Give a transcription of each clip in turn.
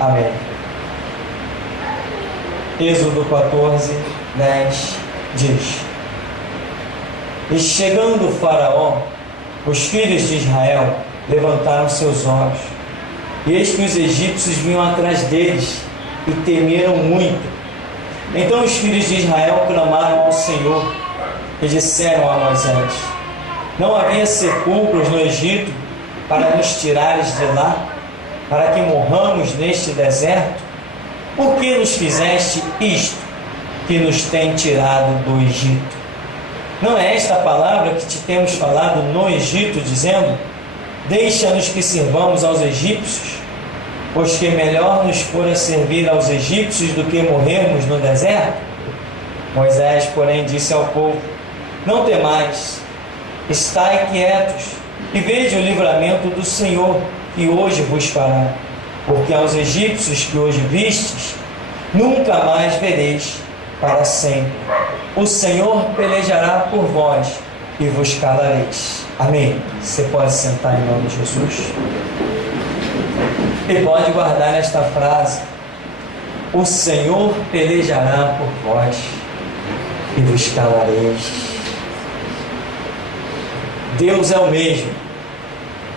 Amém. Êxodo 14, 10 diz: E chegando o Faraó, os filhos de Israel levantaram seus olhos, e eis que os egípcios vinham atrás deles, e temeram muito. Então os filhos de Israel clamaram ao Senhor, e disseram a Moisés: Não havia sepulcros no Egito para nos tirares de lá, para que morramos neste deserto? Por que nos fizeste isto, que nos tem tirado do Egito? Não é esta a palavra que te temos falado no Egito, dizendo: Deixa-nos que sirvamos aos egípcios, pois que melhor nos fora servir aos egípcios do que morrermos no deserto? Moisés, porém, disse ao povo: Não temais, estai quietos, e vede o livramento do Senhor, que hoje vos fará. Porque aos egípcios que hoje vistes, nunca mais vereis para sempre. O Senhor pelejará por vós, e vos calareis. Amém. Você pode sentar em nome de Jesus. E pode guardar esta frase: O Senhor pelejará por vós, e vos calareis. Deus é o mesmo,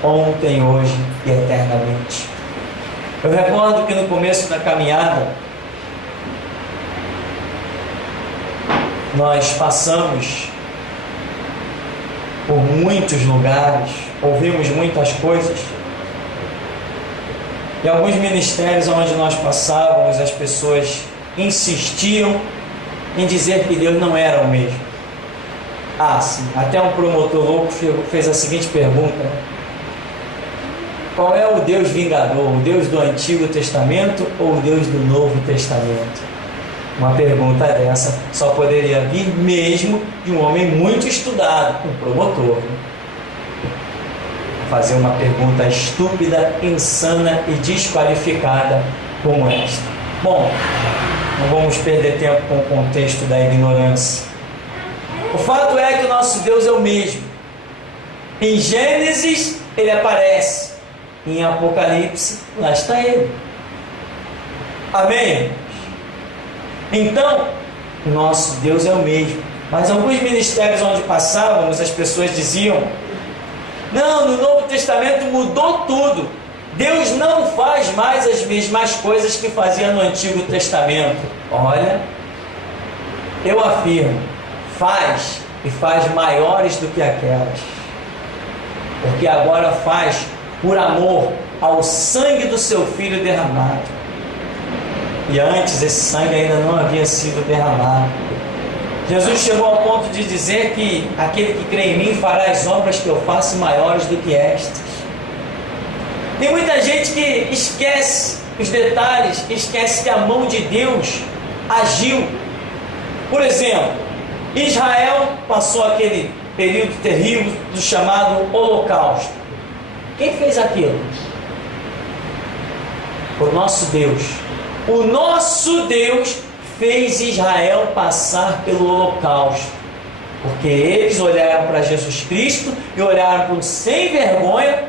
ontem, hoje e eternamente. Eu recordo que no começo da caminhada, nós passamos por muitos lugares, ouvimos muitas coisas. Em alguns ministérios onde nós passávamos, as pessoas insistiam em dizer que Deus não era o mesmo. Sim, até um promotor louco fez a seguinte pergunta: qual é o Deus vingador? O Deus do Antigo Testamento ou o Deus do Novo Testamento? Uma pergunta dessa só poderia vir mesmo de um homem muito estudado, um promotor. Fazer uma pergunta estúpida, insana e desqualificada como esta. Bom, não vamos perder tempo com o contexto da ignorância. O fato é que o nosso Deus é o mesmo. Em Gênesis ele aparece, em Apocalipse lá está ele. Amém? Então, o nosso Deus é o mesmo. Mas alguns ministérios onde passávamos, as pessoas diziam: não, no Novo Testamento mudou tudo. Deus não faz mais as mesmas coisas que fazia no Antigo Testamento. Olha, eu afirmo, faz, e faz maiores do que aquelas. Porque agora faz por amor ao sangue do seu Filho derramado. E antes esse sangue ainda não havia sido derramado. Jesus chegou ao ponto de dizer que aquele que crê em mim fará as obras que eu faço maiores do que estas. Tem muita gente que esquece os detalhes, esquece que a mão de Deus agiu. Por exemplo, Israel passou aquele período terrível do chamado Holocausto. Quem fez aquilo? O nosso Deus. O nosso Deus fez Israel passar pelo Holocausto, porque eles olharam para Jesus Cristo e olharam para um sem vergonha,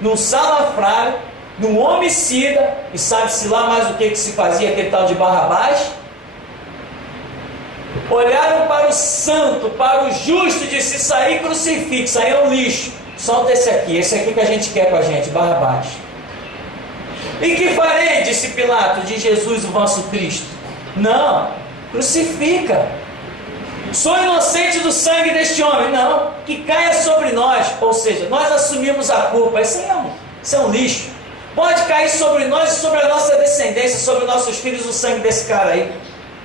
num salafrário, num homicida, e sabe-se lá mais o que se fazia, aquele tal de Barrabás. Olharam para o santo, para o justo, e disse: sair crucifixo, aí é um lixo, solta esse aqui que a gente quer com a gente, Barrabás. E que farei, disse Pilato, de Jesus o vosso Cristo? Não, crucifica. Sou inocente do sangue deste homem. Não, que caia sobre nós. Ou seja, nós assumimos a culpa. Isso é um lixo. Pode cair sobre nós e sobre a nossa descendência, sobre nossos filhos, o sangue desse cara aí.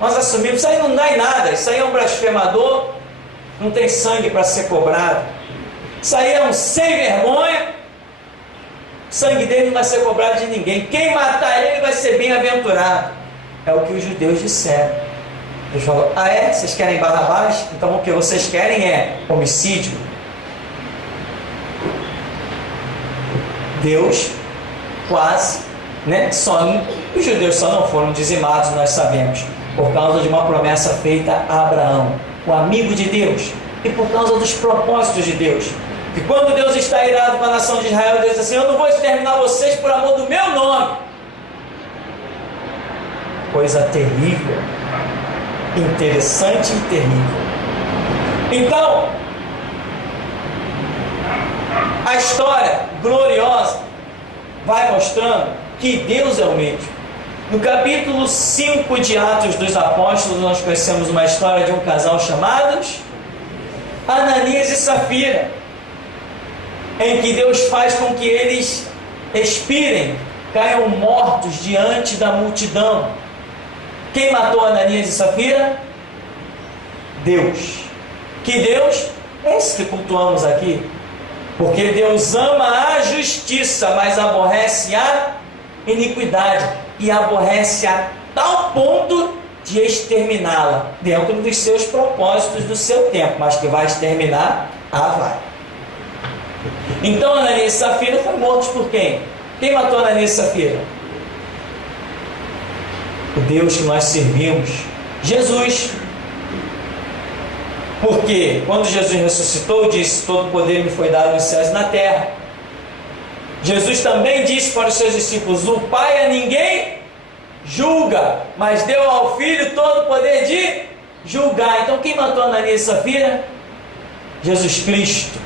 Nós assumimos. Isso aí não dá em nada. Isso aí é um blasfemador. Não tem sangue para ser cobrado. Isso aí é um sem vergonha. O sangue dele não vai ser cobrado de ninguém. Quem matar ele vai ser bem-aventurado. É o que os judeus disseram. Eles falaram: vocês querem Barrabás? Então o que vocês querem é homicídio. Deus quase, os judeus só não foram dizimados, nós sabemos, por causa de uma promessa feita a Abraão, o amigo de Deus, e por causa dos propósitos de Deus. E quando Deus está irado com a nação de Israel, Deus diz assim: eu não vou exterminar vocês por amor do meu nome. coisa terrível, interessante e terrível. Então, a história gloriosa vai mostrando que Deus é o mesmo. No capítulo 5 de Atos dos Apóstolos, nós conhecemos uma história de um casal chamados Ananias e Safira, em que Deus faz com que eles expirem, caiam mortos diante da multidão. Quem matou Ananias e Safira? Deus. Que Deus? Esse que cultuamos aqui. Porque Deus ama a justiça, mas aborrece a iniquidade, e aborrece a tal ponto de exterminá-la dentro dos seus propósitos do seu tempo, mas que vai exterminar, vai. Então Ananias e Safira foram mortos por quem? Quem matou Ananias e Safira? O Deus que nós servimos, Jesus. Porque quando Jesus ressuscitou, disse: todo poder me foi dado nos céus e na terra. Jesus também disse para os seus discípulos: o Pai a ninguém julga, mas deu ao Filho todo o poder de julgar. Então quem matou Ananias e Safira? Jesus Cristo,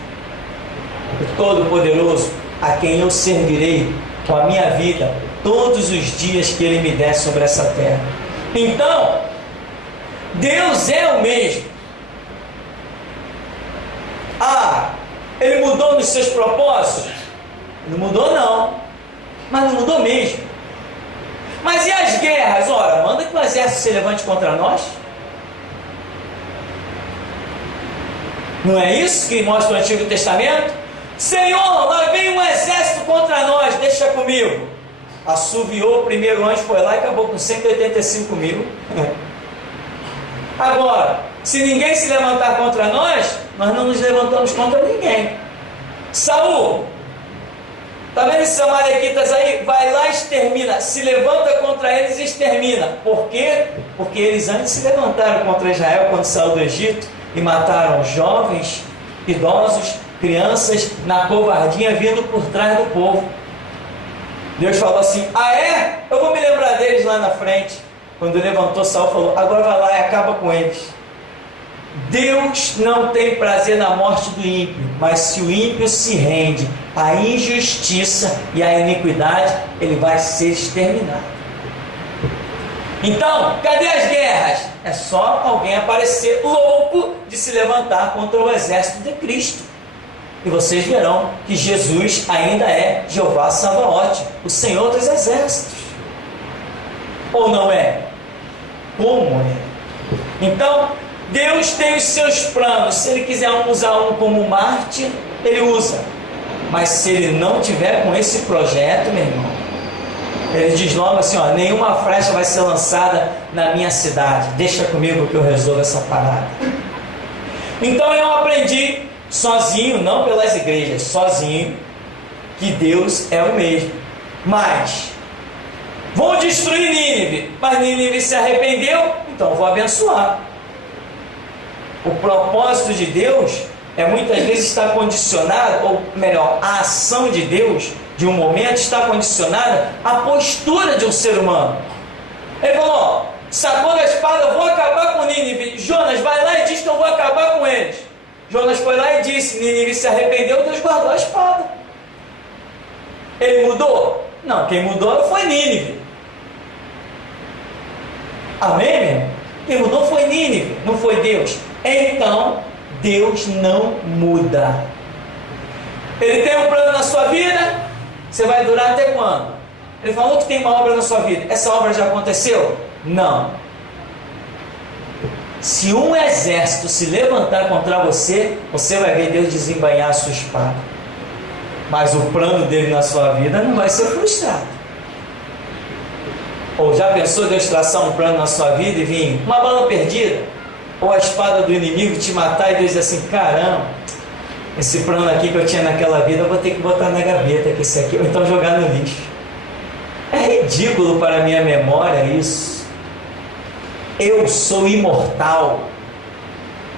o Todo-Poderoso, a quem eu servirei com a minha vida todos os dias que Ele me der sobre essa terra. Então, Deus é o mesmo. Ele mudou nos seus propósitos? Não mudou não, mas não mudou mesmo. Mas e as guerras? Ora, manda que o exército se levante contra nós. Não é isso que mostra o Antigo Testamento? Senhor, lá vem um exército contra nós, deixa comigo. Assoviou, o primeiro anjo foi lá e acabou com 185 mil. Agora, se ninguém se levantar contra nós não nos levantamos contra ninguém. Saul, está vendo esses amalequitas aí? Vai lá e extermina, se levanta contra eles e extermina. Por quê? Porque eles antes se levantaram contra Israel quando saiu do Egito e mataram jovens, idosos, crianças, na covardia vindo por trás do povo. Deus falou assim: eu vou me lembrar deles lá na frente. Quando levantou Saul, falou: agora vai lá e acaba com eles. Deus não tem prazer na morte do ímpio, mas se o ímpio se rende à injustiça e à iniquidade, ele vai ser exterminado. Então, cadê as guerras? É só alguém aparecer louco de se levantar contra o exército de Cristo. E vocês verão que Jesus ainda é Jeová Sabaote, o Senhor dos exércitos. Ou não é? Como é? Então, Deus tem os seus planos. Se Ele quiser usar um como mártir, Ele usa. Mas se Ele não tiver com esse projeto, meu irmão, Ele diz logo assim: nenhuma flecha vai ser lançada na minha cidade. Deixa comigo que eu resolvo essa parada. Então eu aprendi sozinho, não pelas igrejas, sozinho, que Deus é o mesmo. Mas vão destruir Nínive, mas Nínive se arrependeu, então vou abençoar. O propósito de Deus muitas vezes está condicionado, ou melhor, a ação de Deus de um momento está condicionada à postura de um ser humano. Ele falou: sacou da espada, eu vou acabar com Nínive. Jonas, vai lá e diz que eu vou acabar com eles. Jonas foi lá e disse, Nínive se arrependeu, Deus guardou a espada. Ele mudou? Não, quem mudou foi Nínive. Amém, meu irmão? Quem mudou foi Nínive, não foi Deus. Então, Deus não muda. Ele tem um plano na sua vida, você vai durar até quando? Ele falou que tem uma obra na sua vida, essa obra já aconteceu? Não. Se um exército se levantar contra você, você vai ver Deus desembainhar a sua espada. Mas o plano dele na sua vida não vai ser frustrado. Ou já pensou Deus traçar um plano na sua vida e vir uma bala perdida? Ou a espada do inimigo te matar e Deus diz assim: caramba, esse plano aqui que eu tinha naquela vida eu vou ter que botar na gaveta, que esse aqui, ou então jogar no lixo. É ridículo para a minha memória isso. Eu sou imortal,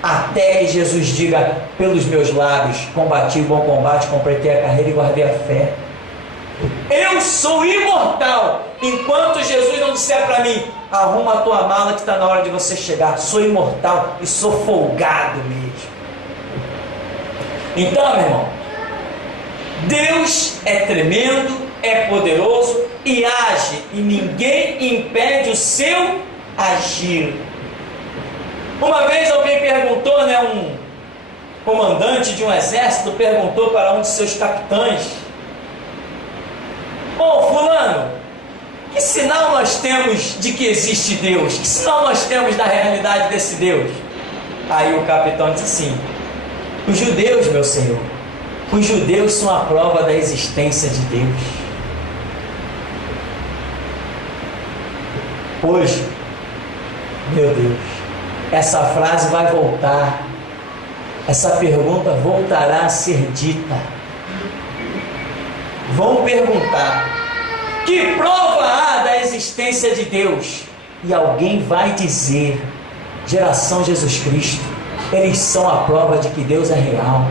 até que Jesus diga pelos meus lábios: combati o bom combate, completei a carreira e guardei a fé. Eu sou imortal. Enquanto Jesus não disser para mim, arruma a tua mala que está na hora de você chegar. Sou imortal e sou folgado mesmo. Então, meu irmão, Deus é tremendo, é poderoso e age, e ninguém impede o seu agir. Uma vez alguém perguntou, um comandante de um exército perguntou para um de seus capitães: bom, fulano, que sinal nós temos de que existe Deus? Que sinal nós temos da realidade desse Deus? Aí o capitão disse assim: os judeus, meu senhor, os judeus são a prova da existência de Deus. Hoje, meu Deus, essa frase vai voltar, essa pergunta voltará a ser dita. Vão perguntar: que prova há da existência de Deus? E alguém vai dizer: geração Jesus Cristo, eles são a prova de que Deus é real.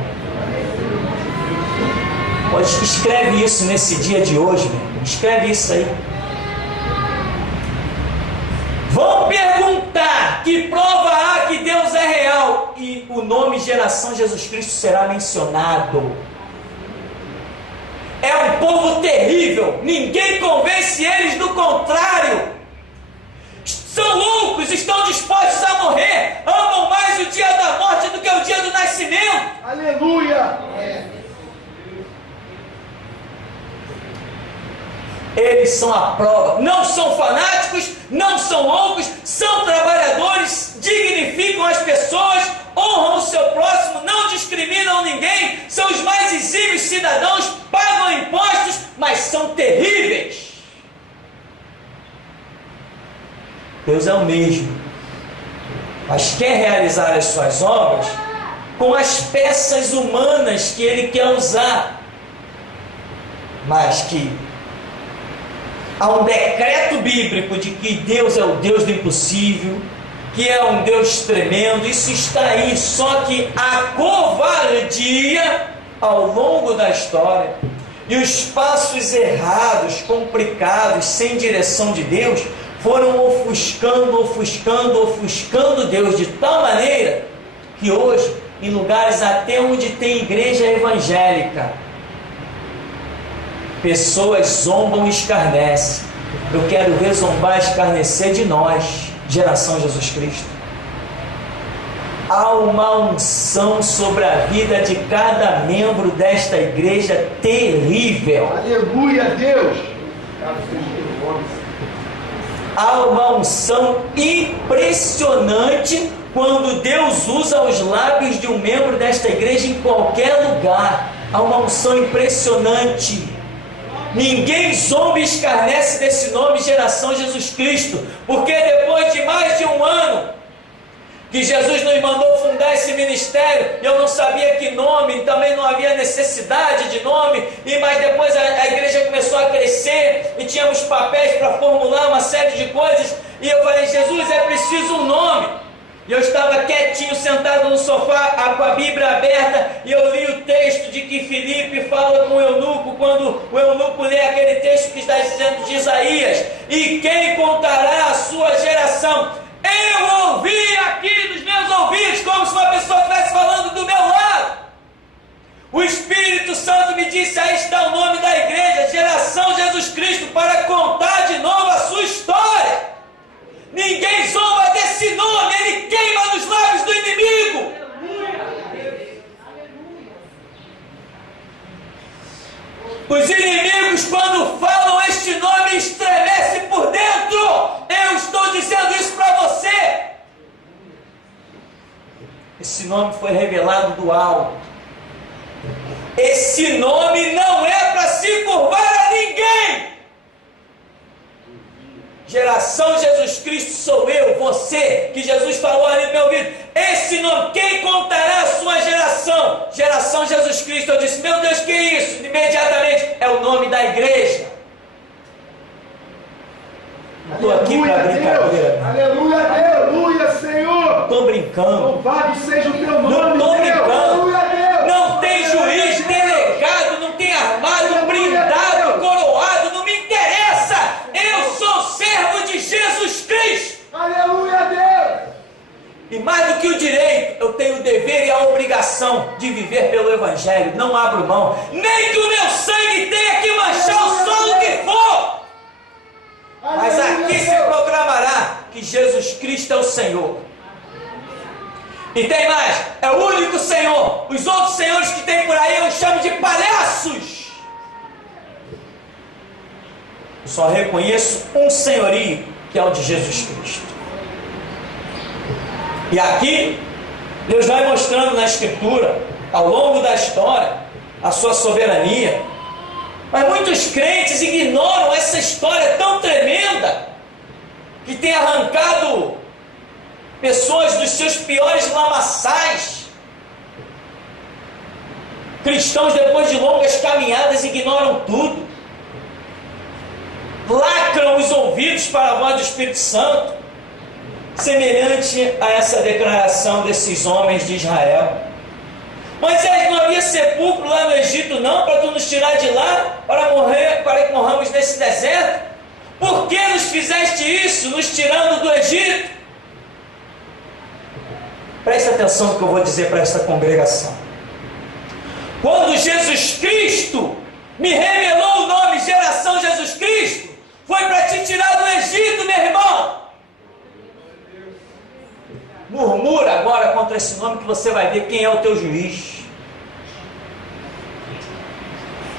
Escreve isso nesse dia de hoje, meu irmão. Escreve isso aí. Vão perguntar: que prova há que Deus é real? E o nome Geração Jesus Cristo será mencionado. É um povo terrível, ninguém convence eles do contrário. São loucos, estão dispostos a morrer, amam mais o dia da morte do que o dia do nascimento. Aleluia! Eles são a prova, não são fanáticos, não são loucos, são trabalhadores, dignificam as pessoas, honram o seu próximo, não discriminam ninguém, são os mais exímios cidadãos, pagam impostos, mas são terríveis. Deus é o mesmo, mas quer realizar as suas obras com as peças humanas que Ele quer usar, mas que há um decreto bíblico de que Deus é o Deus do impossível, que é um Deus tremendo. Isso está aí, só que a covardia ao longo da história e os passos errados, complicados, sem direção de Deus, foram ofuscando Deus de tal maneira que hoje, em lugares até onde tem igreja evangélica, pessoas zombam e escarnecem. Eu quero ver zombar e escarnecer de nós, geração Jesus Cristo. Há uma unção sobre a vida de cada membro desta igreja terrível. Aleluia, Deus! Há uma unção impressionante quando Deus usa os lábios de um membro desta igreja em qualquer lugar. Há uma unção impressionante. Ninguém zomba e escarnece desse nome Geração Jesus Cristo, porque depois de mais de um ano que Jesus nos mandou fundar esse ministério, eu não sabia que nome, também não havia necessidade de nome, mas depois a igreja começou a crescer e tínhamos papéis para formular uma série de coisas, e eu falei: Jesus, é preciso um nome. E eu estava quietinho, sentado no sofá, com a Bíblia aberta, e eu li o texto de que Filipe fala com o eunuco, quando o eunuco lê aquele texto que está dizendo de Isaías: e quem contará a sua geração? Eu ouvi aqui nos meus ouvidos, como se uma pessoa estivesse falando do meu lado. O Espírito Santo me disse: aí está o nome da igreja, Geração Jesus Cristo, para contar de novo a sua história. Ninguém zomba desse nome, ele queima nos lábios do inimigo. Os inimigos, quando falam este nome, estremecem por dentro. Eu estou dizendo isso para você. Esse nome foi revelado do alto. Esse nome não é para se curvar a ninguém. Geração Jesus Cristo sou eu, você, que Jesus falou ali no meu ouvido. Esse nome, quem contará a sua geração? Geração Jesus Cristo. Eu disse: meu Deus, que isso? Imediatamente, é o nome da igreja. Não estou aqui para brincadeira. Aleluia, aleluia, Senhor. Estou brincando. Louvado seja o teu nome. Não estou brincando. Aleluia, Deus. Não tem juiz, delegado, não tem armado, blindado, coroado, obrigação de viver pelo Evangelho. Não abro mão, nem que o meu sangue tenha que manchar o solo que for. Mas aqui se proclamará que Jesus Cristo é o Senhor. E tem mais, é o único Senhor. Os outros senhores que tem por aí eu chamo de palhaços. Eu só reconheço um senhorio, que é o de Jesus Cristo. E aqui, Deus vai mostrando na Escritura, ao longo da história, a sua soberania. Mas muitos crentes ignoram essa história tão tremenda, que tem arrancado pessoas dos seus piores lamaçais. Cristãos, depois de longas caminhadas, ignoram tudo. Lacram os ouvidos para a voz do Espírito Santo, semelhante a essa declaração desses homens de Israel. Moisés, não havia sepulcro lá no Egito não, para tu nos tirar de lá, para que morramos nesse deserto? Por que nos fizeste isso, nos tirando do Egito? Preste atenção no que eu vou dizer para esta congregação. Quando Jesus Cristo me revelou o nome Geração Jesus Cristo, foi para te tirar do Egito, meu irmão. Murmura agora contra esse nome, que você vai ver quem é o teu juiz.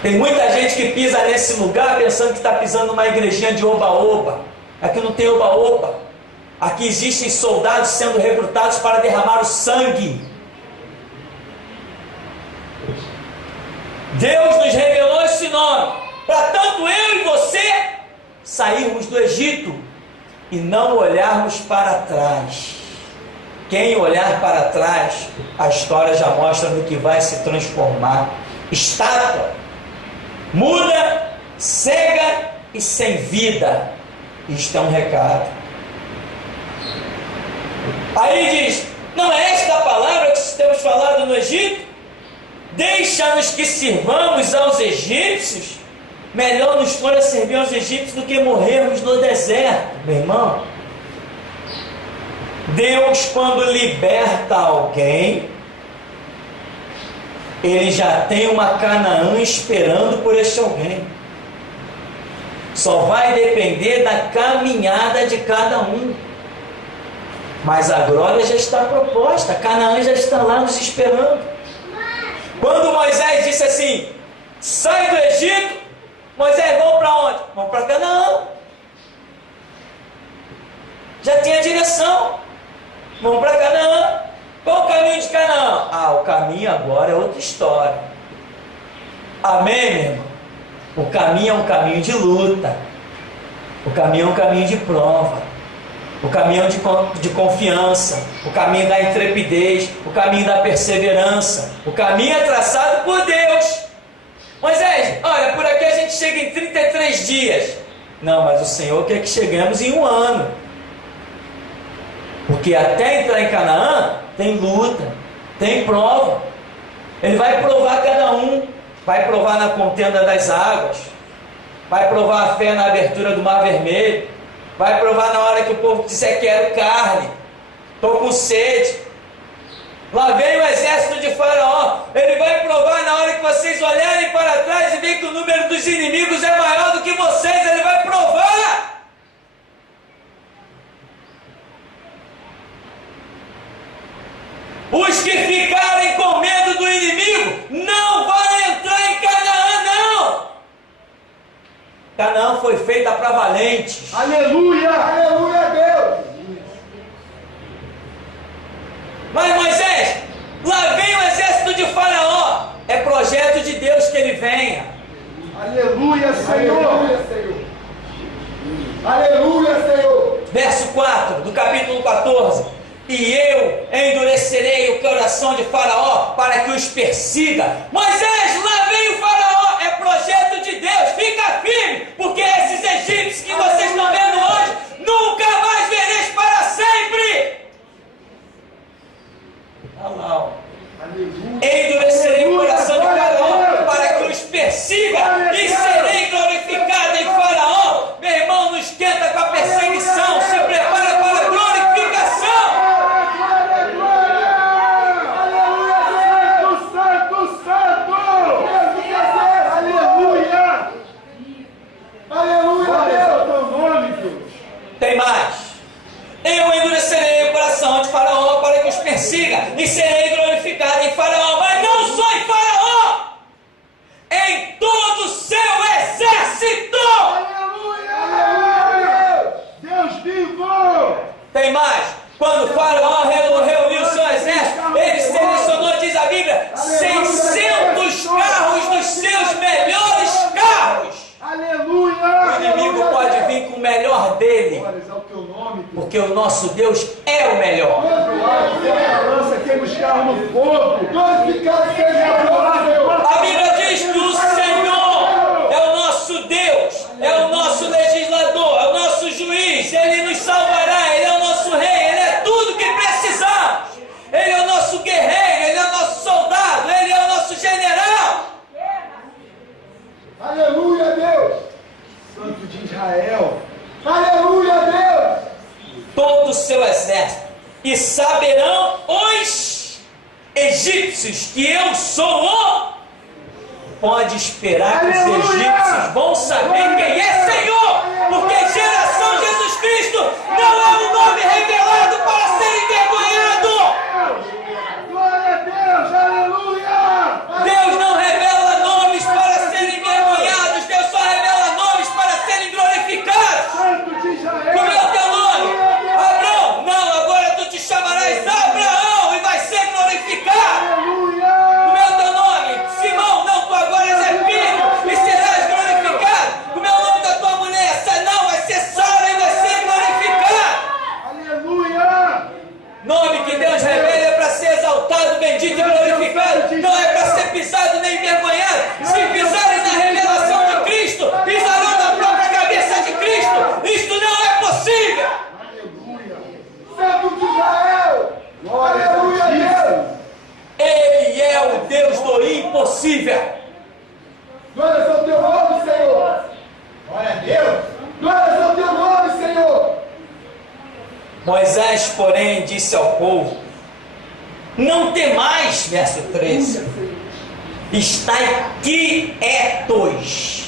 Tem muita gente que pisa nesse lugar pensando que está pisando numa igrejinha de oba-oba. Aqui não tem oba-oba. Aqui existem soldados sendo recrutados para derramar o sangue. Deus nos revelou esse nome para tanto eu e você sairmos do Egito e não olharmos para trás. Quem olhar para trás, a história já mostra no que vai se transformar. Estátua, muda, cega e sem vida. Isto é um recado. Aí diz, não é esta a palavra que temos falado no Egito? Deixa-nos que sirvamos aos egípcios. Melhor nos for a servir aos egípcios do que morrermos no deserto, meu irmão. Deus, quando liberta alguém, Ele já tem uma Canaã esperando por este alguém. Só vai depender da caminhada de cada um. Mas a glória já está proposta, Canaã já está lá nos esperando. Quando Moisés disse assim, sai do Egito, Moisés, vamos para onde? Vamos para Canaã. Já tem a direção. Vamos para Canaã. Qual o caminho de Canaã? Ah, o caminho agora é outra história. Amém, meu irmão? O caminho é um caminho de luta. O caminho é um caminho de prova. O caminho de confiança. O caminho da intrepidez. O caminho da perseverança. O caminho é traçado por Deus. Moisés, olha, por aqui a gente chega em 33 dias. Não, mas o Senhor quer que chegamos em 1 ano. Porque até entrar em Canaã, tem luta, tem prova. Ele vai provar cada um. Vai provar na contenda das águas. Vai provar a fé na abertura do Mar Vermelho. Vai provar na hora que o povo disser quero carne. Estou com sede. Lá vem o exército de Faraó. Ele vai provar na hora que vocês olharem para trás e ver que o número dos inimigos é maior do que vocês. Ele vai provar. Os que ficarem com medo do inimigo não vão entrar em Canaã, não. Canaã foi feita para valentes. Aleluia! Aleluia a Deus! Mas Moisés, lá vem o exército de Faraó. É projeto de Deus que ele venha. Aleluia, Senhor! Aleluia, Senhor! Aleluia, Senhor! Verso 4 do capítulo 14. E eu endurecerei o coração de Faraó para que os persiga. Moisés, lá vem o Faraó. É projeto de Deus. Fica firme, porque esses egípcios que vocês estão vendo hoje, nunca mais vereis para sempre. Olha lá, ó. Endurecerei o coração de Faraó para que os persiga e serei glorificado em Faraó. Meu irmão, não esquenta com a perseguição, se prepara para a glorificação. persiga, e serei glorificado em Faraó, mas não só em Faraó, em todo o seu exército. Aleluia! Deus vivo! Tem mais. Quando Faraó reuniu seu exército, ele selecionou, diz a Bíblia, 600 carros dos seus melhores carros. Aleluia! O inimigo pode vir com o melhor dele, Glória ao teu nome, Deus. porque o nosso Deus é o melhor. Lança queima os carros no fogo. Glorificado seja o nome, Deus. A Bíblia diz que o Senhor é o nosso Deus, é o nosso legislador, é o nosso juiz, Ele nos salvará, Ele é o nosso rei, Ele é tudo que precisamos. Ele é o nosso guerreiro, Ele é o nosso soldado, Ele é o nosso general. Aleluia, Deus. Santo de Israel. Aleluia, Deus. Todo o seu exército, e saberão os egípcios que eu sou o... Pode esperar que os egípcios vão saber quem é Senhor, porque geração Jesus Cristo não é um nome revelado para ser envergonhado. Glória a Deus. Aleluia. Deus não revela nomes para serem envergonhados, Deus só revela nomes para serem glorificados. Santo de Israel. Como é o teu nome? Abraão? Não, agora tu te chamarás Abraão e vai ser glorificado. Aleluia. Como é o teu nome? Simão? Não, tu agora és filho e serás glorificado. Como é o nome da tua mulher? Essa não, vai ser Sara e vai ser glorificada. Aleluia. Nome que Deus revela é para ser exaltado, bendito e glorificado. Não é para ser pisado nem envergonhado. Se pisarem na revelação de Cristo, pisarão na própria cabeça de Cristo. Isto não é possível. Aleluia. Santo de Israel. Glória a Deus. Ele é o Deus do impossível. Glória ao teu nome, Senhor. Glória a Deus. Glória ao teu nome, Senhor. Moisés, porém, disse ao povo: não temais, verso 13, estai quietos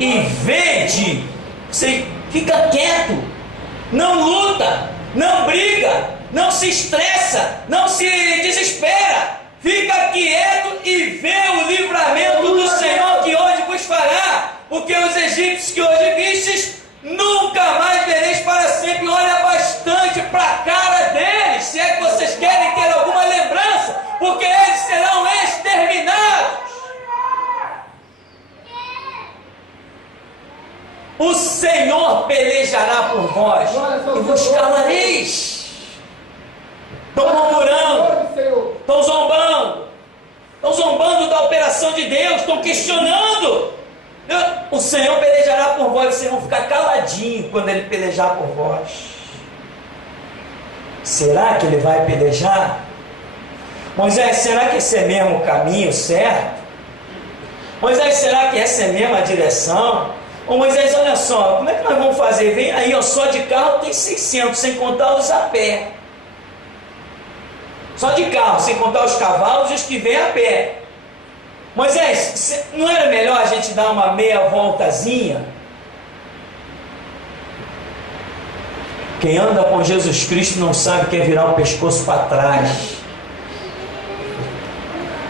e vede. Você fica quieto, não luta, não briga, não se estressa, não se desespera. Fica quieto e vê o livramento do Senhor que hoje vos fará, porque os egípcios que hoje vistes, nunca mais vereis para sempre. Olha bastante para a cara deles, se é que vocês querem ter alguma lembrança, porque eles serão exterminados. O Senhor pelejará por vós e vos calareis. Estão murmurando, Senhor. estão zombando da operação de Deus, estão questionando. O Senhor pelejará por vós, vocês vão ficar caladinhos quando Ele pelejar por vós. Será que Ele vai pelejar? Moisés, será que esse é mesmo o caminho certo? Moisés, será que essa é mesmo a direção? Ô Moisés, olha só, como é que nós vamos fazer? Vem aí, ó, só de carro tem 600, sem contar os a pé. Só de carro, sem contar os cavalos e os que vêm a pé. Moisés, não era melhor a gente dar uma meia voltazinha? Quem anda com Jesus Cristo não sabe que é virar o pescoço para trás.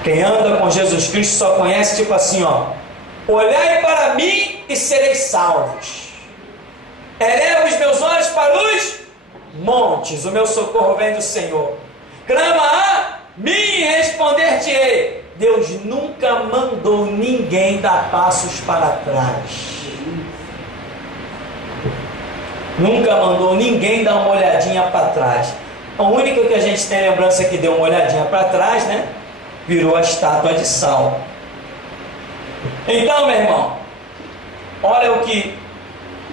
Quem anda com Jesus Cristo só conhece tipo assim, ó: olhai para mim e sereis salvos. Elevo os meus olhos para os montes, o meu socorro vem do Senhor. Clama a mim e responder-te-ei. Deus nunca mandou ninguém dar passos para trás. Nunca mandou ninguém dar uma olhadinha para trás. A única que a gente tem lembrança que deu uma olhadinha para trás, né? Virou a estátua de sal. Então, meu irmão, olha o que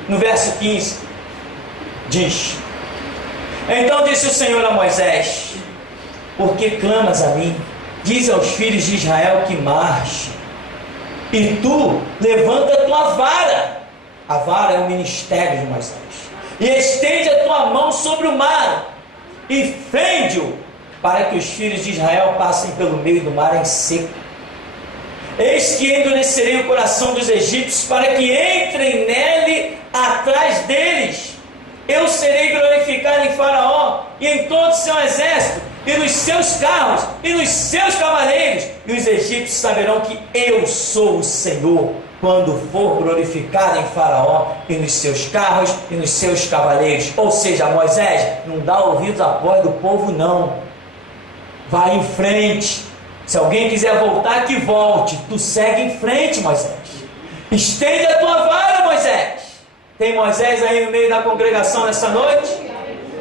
no verso 15 diz: então disse o Senhor a Moisés: por que clamas a mim? Diz aos filhos de Israel que marchem, e tu levanta a tua vara. A vara é o ministério de Moisés. E estende a tua mão sobre o mar, e fende-o, para que os filhos de Israel passem pelo meio do mar em seco. Eis que endurecerei o coração dos egípcios, para que entrem nele atrás deles. Eu serei glorificado em Faraó e em todo o seu exército, e nos seus carros, e nos seus cavaleiros, e os egípcios saberão que eu sou o Senhor, quando for glorificado em Faraó, e nos seus carros, e nos seus cavaleiros. Ou seja, Moisés, não dá ouvidos à voz do povo não, vai em frente. Se alguém quiser voltar, que volte. Tu segue em frente, Moisés. Estende a tua vara, Moisés. Tem Moisés aí no meio da congregação nessa noite?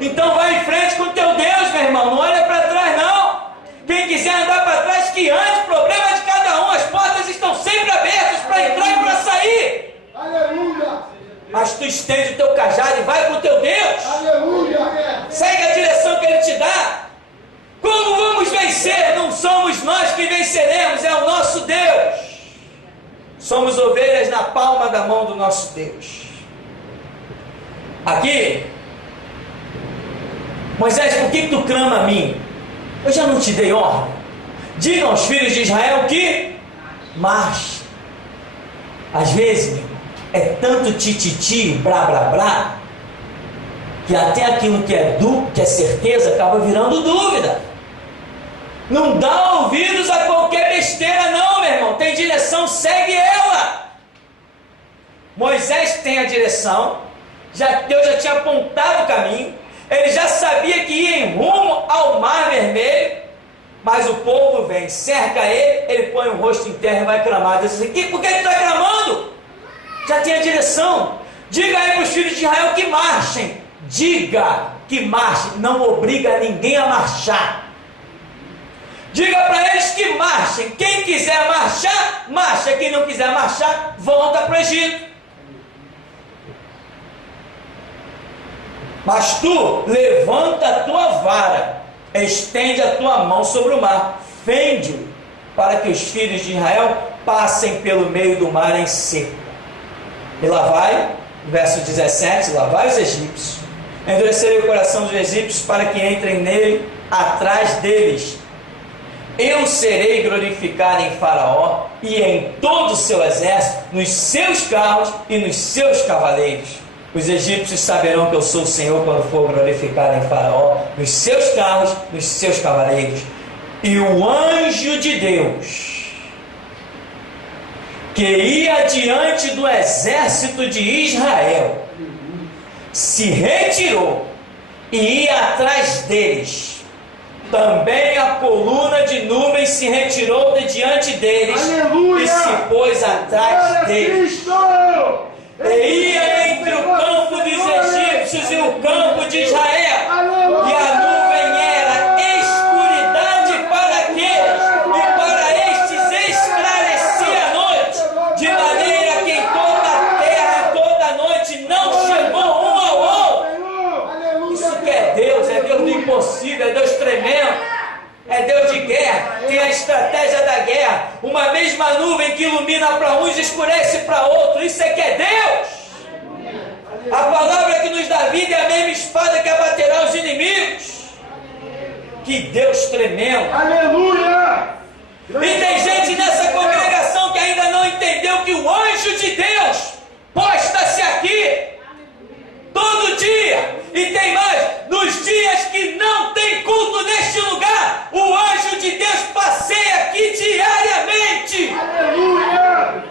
Então vai em frente com o teu Deus, meu irmão. Não olha para trás, não. Quem quiser andar para trás, que ande. Problema de cada um. As portas estão sempre abertas para entrar e para sair. Aleluia! Mas tu estende o teu cajado e vai com o teu Deus. Aleluia! Segue a direção que Ele te dá. Como vamos vencer? Não somos nós que venceremos, é o nosso Deus. Somos ovelhas na palma da mão do nosso Deus. Aqui, Moisés, por que tu clama a mim? Eu já não te dei ordem. Diga aos filhos de Israel que marche. Às vezes, meu irmão, é tanto tititi, blá blá blá, que até aquilo que é que é certeza acaba virando dúvida. Não dá ouvidos a qualquer besteira não, meu irmão. Tem direção, segue ela. Moisés tem a direção, Deus já tinha apontado o caminho, ele já sabia que ia em rumo ao Mar Vermelho, mas o povo vem, cerca ele põe o rosto em terra e vai clamar. Diz assim: por que ele está clamando? Já tem a direção. Diga aí para os filhos de Israel que marchem. Diga que marchem, não obriga ninguém a marchar. Diga para eles que marchem. Quem quiser marchar, marcha. Quem não quiser marchar, volta para o Egito. Mas tu levanta a tua vara, estende a tua mão sobre o mar, fende-o, para que os filhos de Israel passem pelo meio do mar em seco. E lá vai, verso 17, lá vai os egípcios, endurecerei o coração dos egípcios para que entrem nele atrás deles. Eu serei glorificado em Faraó e em todo o seu exército, nos seus carros e nos seus cavaleiros. Os egípcios saberão que eu sou o Senhor quando for glorificado em Faraó, nos seus carros, nos seus cavaleiros. E o anjo de Deus, que ia diante do exército de Israel, se retirou e ia atrás deles. Também a coluna de nuvem se retirou de diante deles. Aleluia! E se pôs atrás deles. E ia entre o campo dos egípcios e o campo de Israel. Aleluia! E a nuvem era escuridade para aqueles, e para estes esclarecia a noite, de maneira que em toda a terra, toda a noite, não chegou um ao outro. Isso que é Deus do impossível, é Deus tremendo, é Deus de guerra, tem a estratégia da guerra. Uma mesma nuvem que ilumina para uns escurece para outros. Isso é que é Deus. A palavra que nos dá vida é a mesma espada que abaterá os inimigos. Que Deus tremendo. Aleluia! E tem gente nessa congregação que ainda não entendeu que o anjo de Deus posta-se aqui todo dia. E tem mais, nos dias que não tem culto neste lugar, o anjo de Deus passeia aqui diariamente. Aleluia!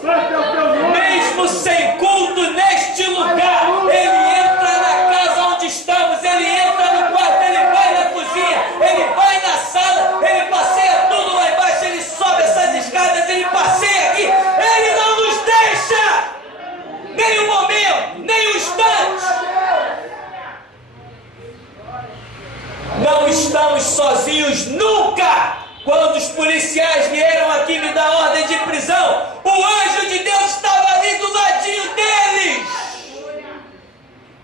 Santo é o teu nome! Mesmo sem culto neste lugar, ele entra na casa onde estamos, ele entra no quarto, ele vai na cozinha, ele vai na sala, ele passeia tudo lá embaixo, ele sobe essas escadas, ele passeia aqui, ele não nos deixa nem um momento, nem um instante. Não estamos sozinhos nunca. Quando os policiais vieram aqui me dar ordem de prisão, o anjo de Deus estava ali do ladinho deles.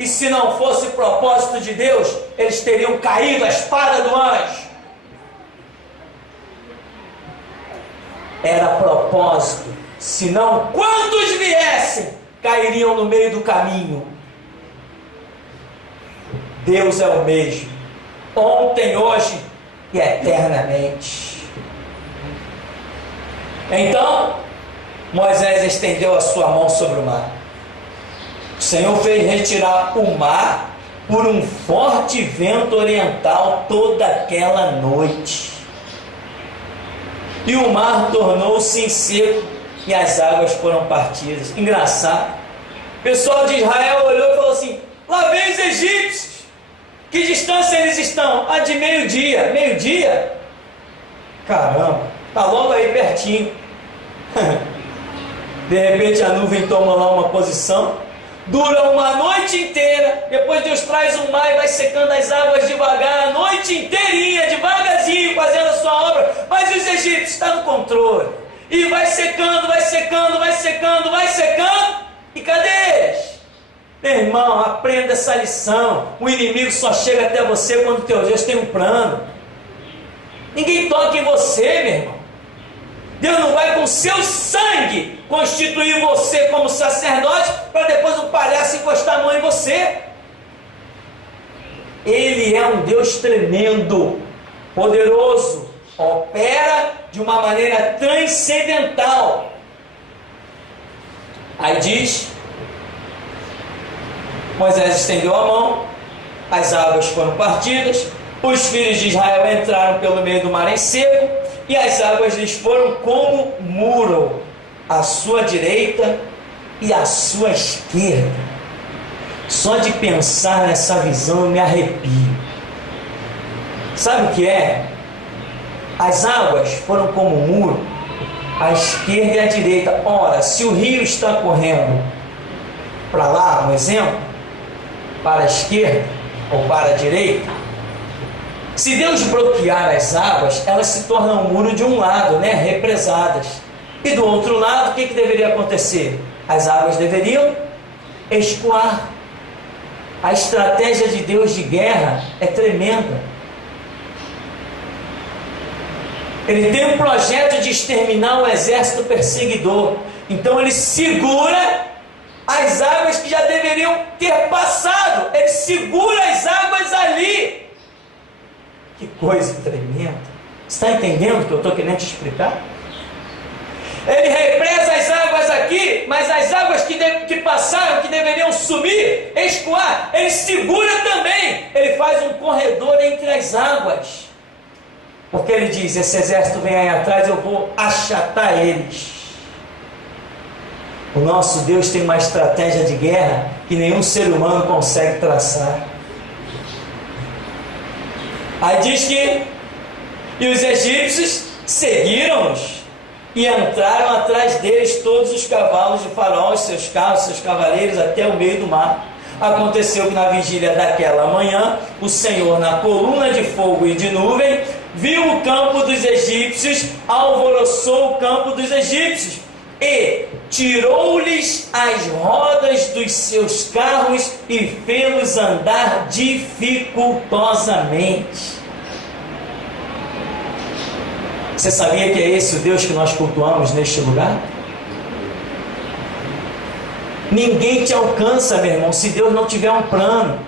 E se não fosse propósito de Deus, eles teriam caído a espada do anjo. Era propósito. Senão, quantos viessem, cairiam no meio do caminho. Deus é o mesmo, ontem, hoje e eternamente. Então Moisés estendeu a sua mão sobre o mar. O Senhor fez retirar o mar por um forte vento oriental toda aquela noite. E o mar tornou-se em seco e as águas foram partidas. Engraçado. O pessoal de Israel olhou e falou assim: lá vem os egípcios. Que distância eles estão? Ah, de meio-dia. Meio-dia? Caramba, está logo aí pertinho. De repente a nuvem toma lá uma posição, dura uma noite inteira, depois Deus traz um mar e vai secando as águas devagar, a noite inteirinha, devagarzinho, fazendo a sua obra, mas os egípcios estão no controle, e vai secando, vai secando, vai secando, vai secando, e cadê eles? Meu irmão, aprenda essa lição. O inimigo só chega até você quando teu Deus tem um plano. Ninguém toca em você, meu irmão. Deus não vai com seu sangue constituir você como sacerdote para depois um palhaço encostar a mão em você. Ele é um Deus tremendo, poderoso, opera de uma maneira transcendental. Aí diz: Moisés estendeu a mão, as águas foram partidas, os filhos de Israel entraram pelo meio do mar em seco, e as águas lhes foram como muro, à sua direita e à sua esquerda. Só de pensar nessa visão eu me arrepio. Sabe o que é? As águas foram como muro, à esquerda e à direita. Ora, se o rio está correndo para lá, um exemplo, para a esquerda ou para a direita, se Deus bloquear as águas, elas se tornam um muro de um lado, né? Represadas. E do outro lado, o que deveria acontecer? As águas deveriam escoar. A estratégia de Deus de guerra é tremenda. Ele tem um projeto de exterminar o exército perseguidor. Então ele segura as águas que já deveriam ter passado. Ele segura as águas ali. Que coisa tremenda. Está entendendo o que eu estou querendo te explicar? Ele represa as águas aqui, mas as águas que passaram, que deveriam subir, escoar, ele segura também. Ele faz um corredor entre as águas. Porque ele diz: esse exército vem aí atrás, eu vou achatar eles. O nosso Deus tem uma estratégia de guerra que nenhum ser humano consegue traçar. Aí diz que e os egípcios seguiram-os e entraram atrás deles todos os cavalos de Faraó, seus carros, seus cavaleiros, até o meio do mar. Aconteceu que na vigília daquela manhã, o Senhor, na coluna de fogo e de nuvem, viu o campo dos egípcios, alvoroçou o campo dos egípcios e tirou-lhes as rodas dos seus carros e fê-los andar dificultosamente. Você sabia que é esse o Deus que nós cultuamos neste lugar? Ninguém te alcança, meu irmão, se Deus não tiver um plano.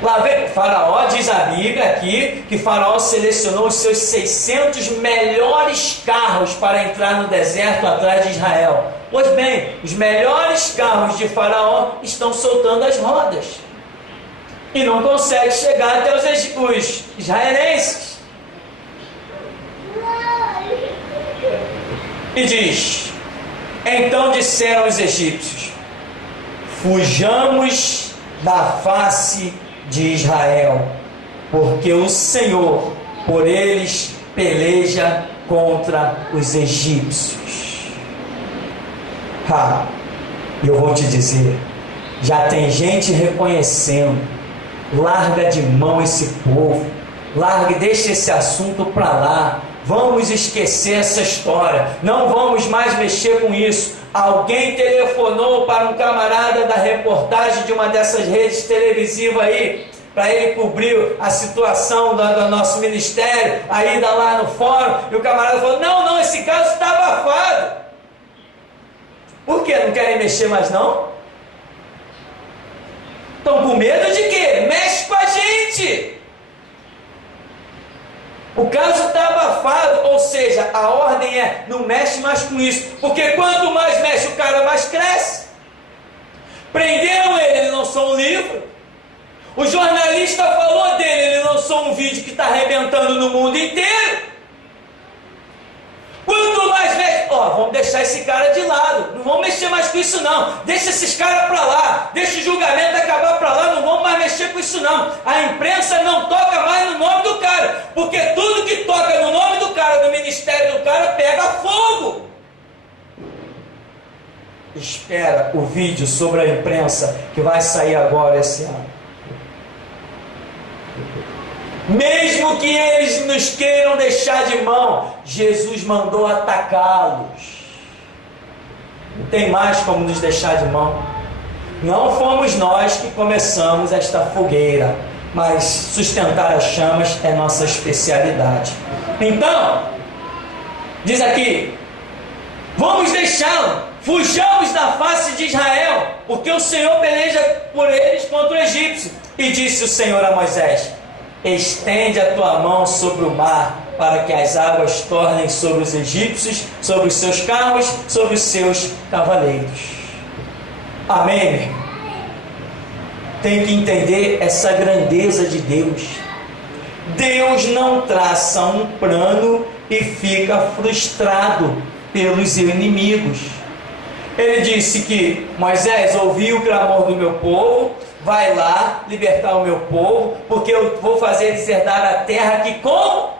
Lá vem Faraó, diz a Bíblia aqui, que Faraó selecionou os seus 600 melhores carros para entrar no deserto atrás de Israel. Pois bem, os melhores carros de Faraó estão soltando as rodas e não conseguem chegar até os israelenses. E diz: então disseram os egípcios: fujamos da face de Israel, porque o Senhor por eles peleja contra os egípcios. E eu vou te dizer, já tem gente reconhecendo. Larga de mão esse povo, larga e deixa esse assunto para lá. Vamos esquecer essa história, não vamos mais mexer com isso. Alguém telefonou para um camarada da reportagem de uma dessas redes televisivas aí, para ele cobrir a situação do nosso ministério, a ida lá no fórum, e o camarada falou: não, esse caso está abafado. Por quê? Não querem mexer mais não? Estão com medo de quê? Mexe com a gente. O caso está abafado, ou seja, a ordem é: não mexe mais com isso, porque quanto mais mexe o cara, mais cresce. Prenderam ele, ele não lançou um livro. O jornalista falou dele, ele lançou um vídeo que está arrebentando no mundo inteiro. Quanto mais mexe, vamos deixar esse cara de lado, não vamos mexer mais com isso não, deixa esses caras para lá, deixa o julgamento acabar para lá, não vamos mais mexer com isso não. A imprensa não toca mais no nome do cara, porque tudo que toca no nome do cara, do ministério do cara, pega fogo. Espera o vídeo sobre a imprensa que vai sair agora esse ano. Mesmo que eles nos queiram deixar de mão, Jesus mandou atacá-los. Não tem mais como nos deixar de mão. Não fomos nós que começamos esta fogueira, mas sustentar as chamas é nossa especialidade. Então, diz aqui, vamos deixá-lo, fujamos da face de Israel, porque o Senhor peleja por eles contra o egípcio. E disse o Senhor a Moisés: estende a tua mão sobre o mar, para que as águas tornem sobre os egípcios, sobre os seus carros, sobre os seus cavaleiros. Amém? Tem que entender essa grandeza de Deus. Deus não traça um plano e fica frustrado pelos inimigos. Ele disse que Moisés ouviu o clamor do meu povo, vai lá libertar o meu povo, porque eu vou fazer eles herdar a terra que com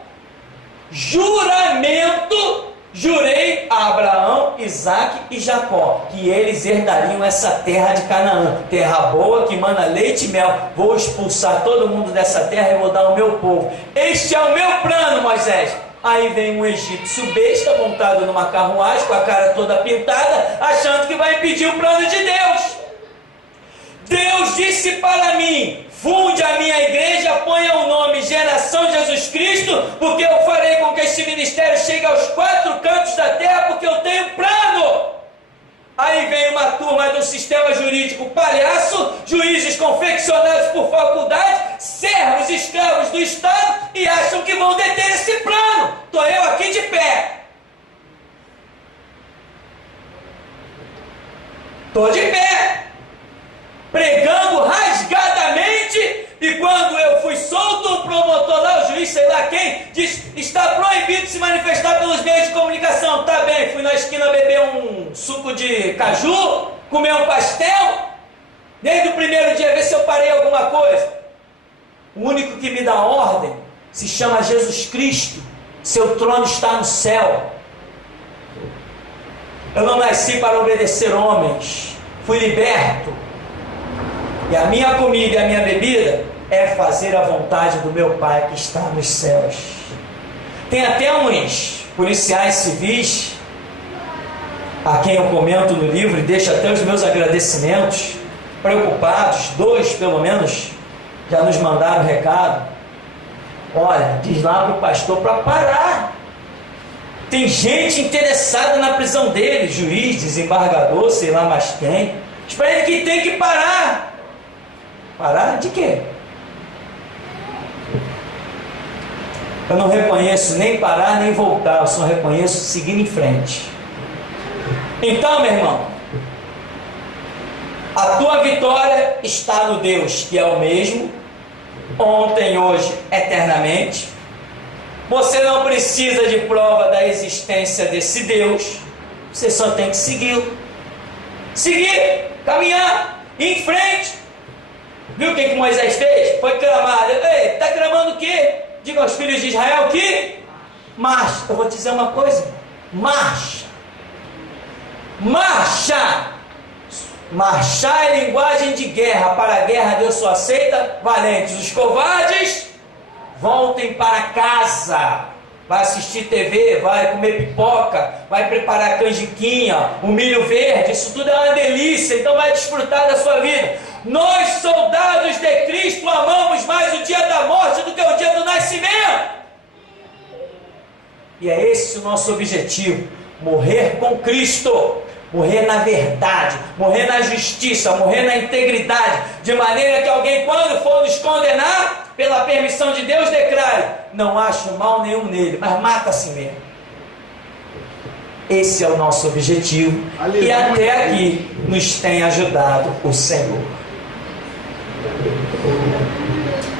juramento jurei a Abraão, Isaque e Jacó, que eles herdariam essa terra de Canaã, terra boa que mana leite e mel. Vou expulsar todo mundo dessa terra e vou dar ao meu povo. Este é o meu plano, Moisés. Aí vem um egípcio besta montado numa carruagem com a cara toda pintada, achando que vai impedir o plano de Deus. Deus disse para mim: funde a minha igreja, ponha o nome Geração de Jesus Cristo, porque eu farei com que este ministério chegue aos 4 cantos da terra, porque eu tenho plano. Aí vem uma turma do sistema jurídico palhaço, juízes confeccionados por faculdade, servos escravos do Estado, e acham que vão deter esse plano. Estou eu aqui de pé. Estou de pé, pregando rasgadamente, e quando eu fui solto, o promotor lá, o juiz, sei lá quem, diz: está proibido se manifestar pelos meios de comunicação. Tá bem, fui na esquina beber um suco de caju, comer um pastel, desde o primeiro dia ver se eu parei alguma coisa. O único que me dá ordem se chama Jesus Cristo, seu trono está no céu. Eu não nasci para obedecer homens, fui liberto. E a minha comida e a minha bebida é fazer a vontade do meu Pai que está nos céus. Tem até uns policiais civis, a quem eu comento no livro e deixo até os meus agradecimentos, preocupados, 2 pelo menos, já nos mandaram recado. Olha, diz lá para o pastor para parar. Tem gente interessada na prisão dele, juiz, desembargador, sei lá mais quem. Diz para ele que tem que parar. Parar de quê? Eu não reconheço nem parar nem voltar, eu só reconheço seguir em frente. Então, meu irmão, a tua vitória está no Deus que é o mesmo, ontem, hoje, eternamente. Você não precisa de prova da existência desse Deus, você só tem que segui-lo. Seguir, caminhar, ir em frente. Viu o que Moisés fez? Foi clamar. Ei, está clamando o quê? Diga aos filhos de Israel que marcha. Eu vou te dizer uma coisa: marcha. Marcha. Marchar é linguagem de guerra. Para a guerra Deus só aceita valentes. Os covardes voltem para casa. Vai assistir TV, vai comer pipoca, vai preparar canjiquinha, o milho verde. Isso tudo é uma delícia. Então vai desfrutar da sua vida. Nós, soldados de Cristo, amamos mais o dia da morte do que o dia do nascimento. E é esse o nosso objetivo: morrer com Cristo, morrer na verdade, morrer na justiça, morrer na integridade, de maneira que alguém, quando for nos condenar, pela permissão de Deus, declare: não acho mal nenhum nele, mas mata a si mesmo. Esse é o nosso objetivo. Aleluia. E até aqui nos tem ajudado o Senhor.